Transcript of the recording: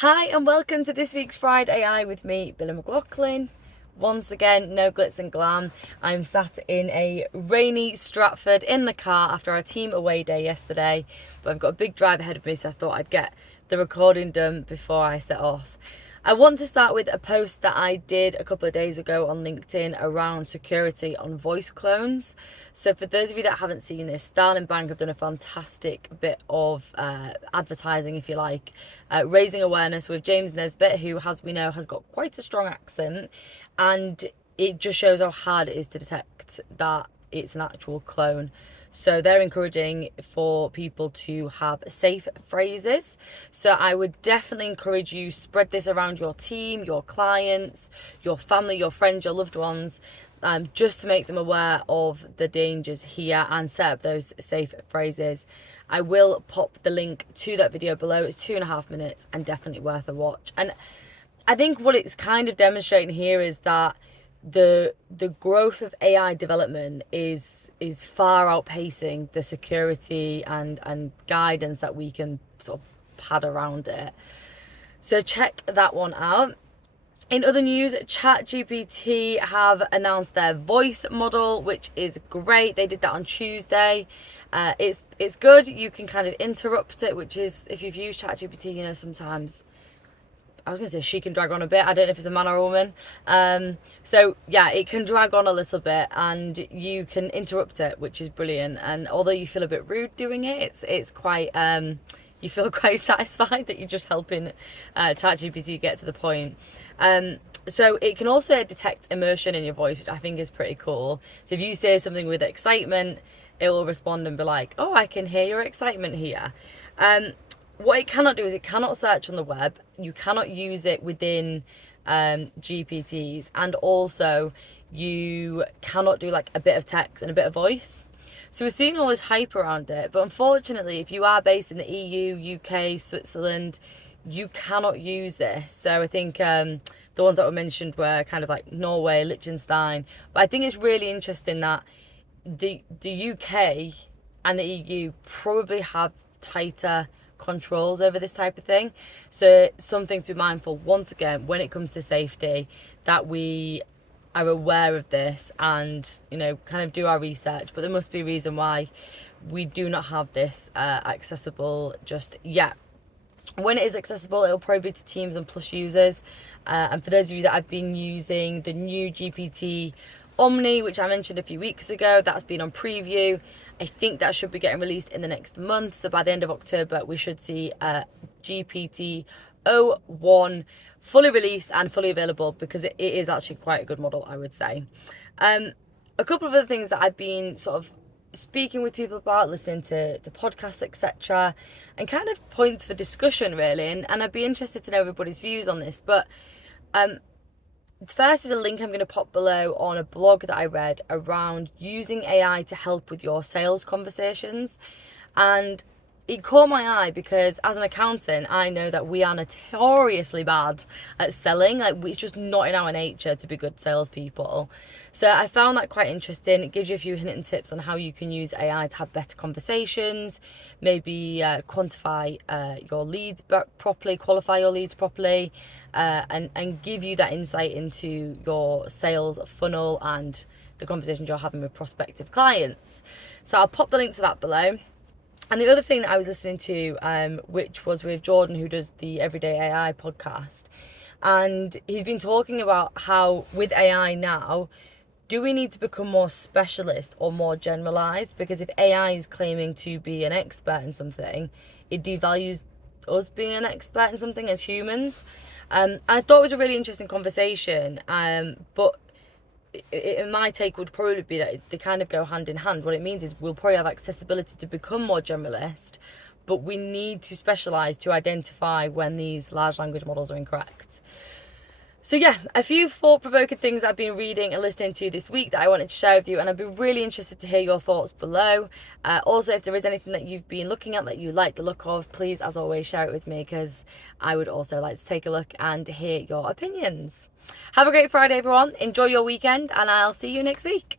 Hi and welcome to this week's FridAI with me, Billy McLaughlin. Once again, no glitz and glam. I'm sat in a rainy Stratford in the car after our team away day yesterday, but I've got a big drive ahead of me, so I thought I'd get the recording done before I set off. I want to start with a post that I did a couple of days ago on LinkedIn around security on voice clones. So for those of you that haven't seen this, Starling Bank have done a fantastic bit of advertising, if you like, raising awareness with James Nesbitt, who, as we know, has got quite a strong accent, and it just shows how hard it is to detect that it's an actual clone. So they're encouraging for people to have safe phrases. So I would definitely encourage you, spread this around your team, your clients, your family, your friends, your loved ones, just to make them aware of the dangers here and set up those safe phrases. I will pop the link to that video below. It's 2.5 minutes and definitely worth a watch. And I think what it's kind of demonstrating here is that the growth of AI development is far outpacing the security and guidance that we can sort of pad around it. So check that one out. In other news, ChatGPT have announced their voice model, which is great. They did that on Tuesday. It's good. You can kind of interrupt it, which is, if you've used ChatGPT, sometimes I was going to say she can drag on a bit. I don't know if it's a man or a woman. So yeah, it can drag on a little bit and you can interrupt it, which is brilliant. And although you feel a bit rude doing it, it's quite, you feel quite satisfied that you're just helping ChatGPT get to the point. So it can also detect emotion in your voice, which I think is pretty cool. So if you say something with excitement, it will respond and be like, oh, I can hear your excitement here. What it cannot do is it cannot search on the web. You cannot use it within GPTs, and also you cannot do like a bit of text and a bit of voice. So we're seeing all this hype around it, but unfortunately, if you are based in the EU, UK, Switzerland, you cannot use this. So I think the ones that were mentioned were kind of like Norway, Liechtenstein. But I think it's really interesting that the UK and the EU probably have tighter controls over this type of thing. So something to be mindful, once again, when it comes to safety, that we are aware of this and, kind of do our research. But there must be a reason why we do not have this accessible just yet. When it is accessible, it'll probably be to Teams and Plus users. And for those of you that have been using the new GPT Omni, which I mentioned a few weeks ago, that's been on preview. I think that should be getting released in the next month. So by the end of October, we should see GPT o1 fully released and fully available, because it is actually quite a good model, I would say. A couple of other things that I've been sort of speaking with people about, listening to podcasts, etc., and kind of points for discussion, really. And I'd be interested to know everybody's views on this. But first is a link I'm going to pop below on a blog that I read around using AI to help with your sales conversations. And it caught my eye because as an accountant, I know that we are notoriously bad at selling. It's just not in our nature to be good salespeople. So I found that quite interesting. It gives you a few hints and tips on how you can use AI to have better conversations, maybe quantify your leads properly, qualify your leads properly, and give you that insight into your sales funnel and the conversations you're having with prospective clients. So I'll pop the link to that below. And the other thing that I was listening to, which was with Jordan, who does the Everyday AI podcast, and he's been talking about how with AI now, do we need to become more specialist or more generalized? Because if AI is claiming to be an expert in something, it devalues us being an expert in something as humans. I thought it was a really interesting conversation, but my take would probably be that they kind of go hand in hand. What it means is we'll probably have accessibility to become more generalist, but we need to specialise to identify when these large language models are incorrect. So yeah, a few thought-provoking things I've been reading and listening to this week that I wanted to share with you, and I'd be really interested to hear your thoughts below. Also, if there is anything that you've been looking at that you like the look of, please, as always, share it with me, because I would also like to take a look and hear your opinions. Have a great Friday, everyone. Enjoy your weekend, and I'll see you next week.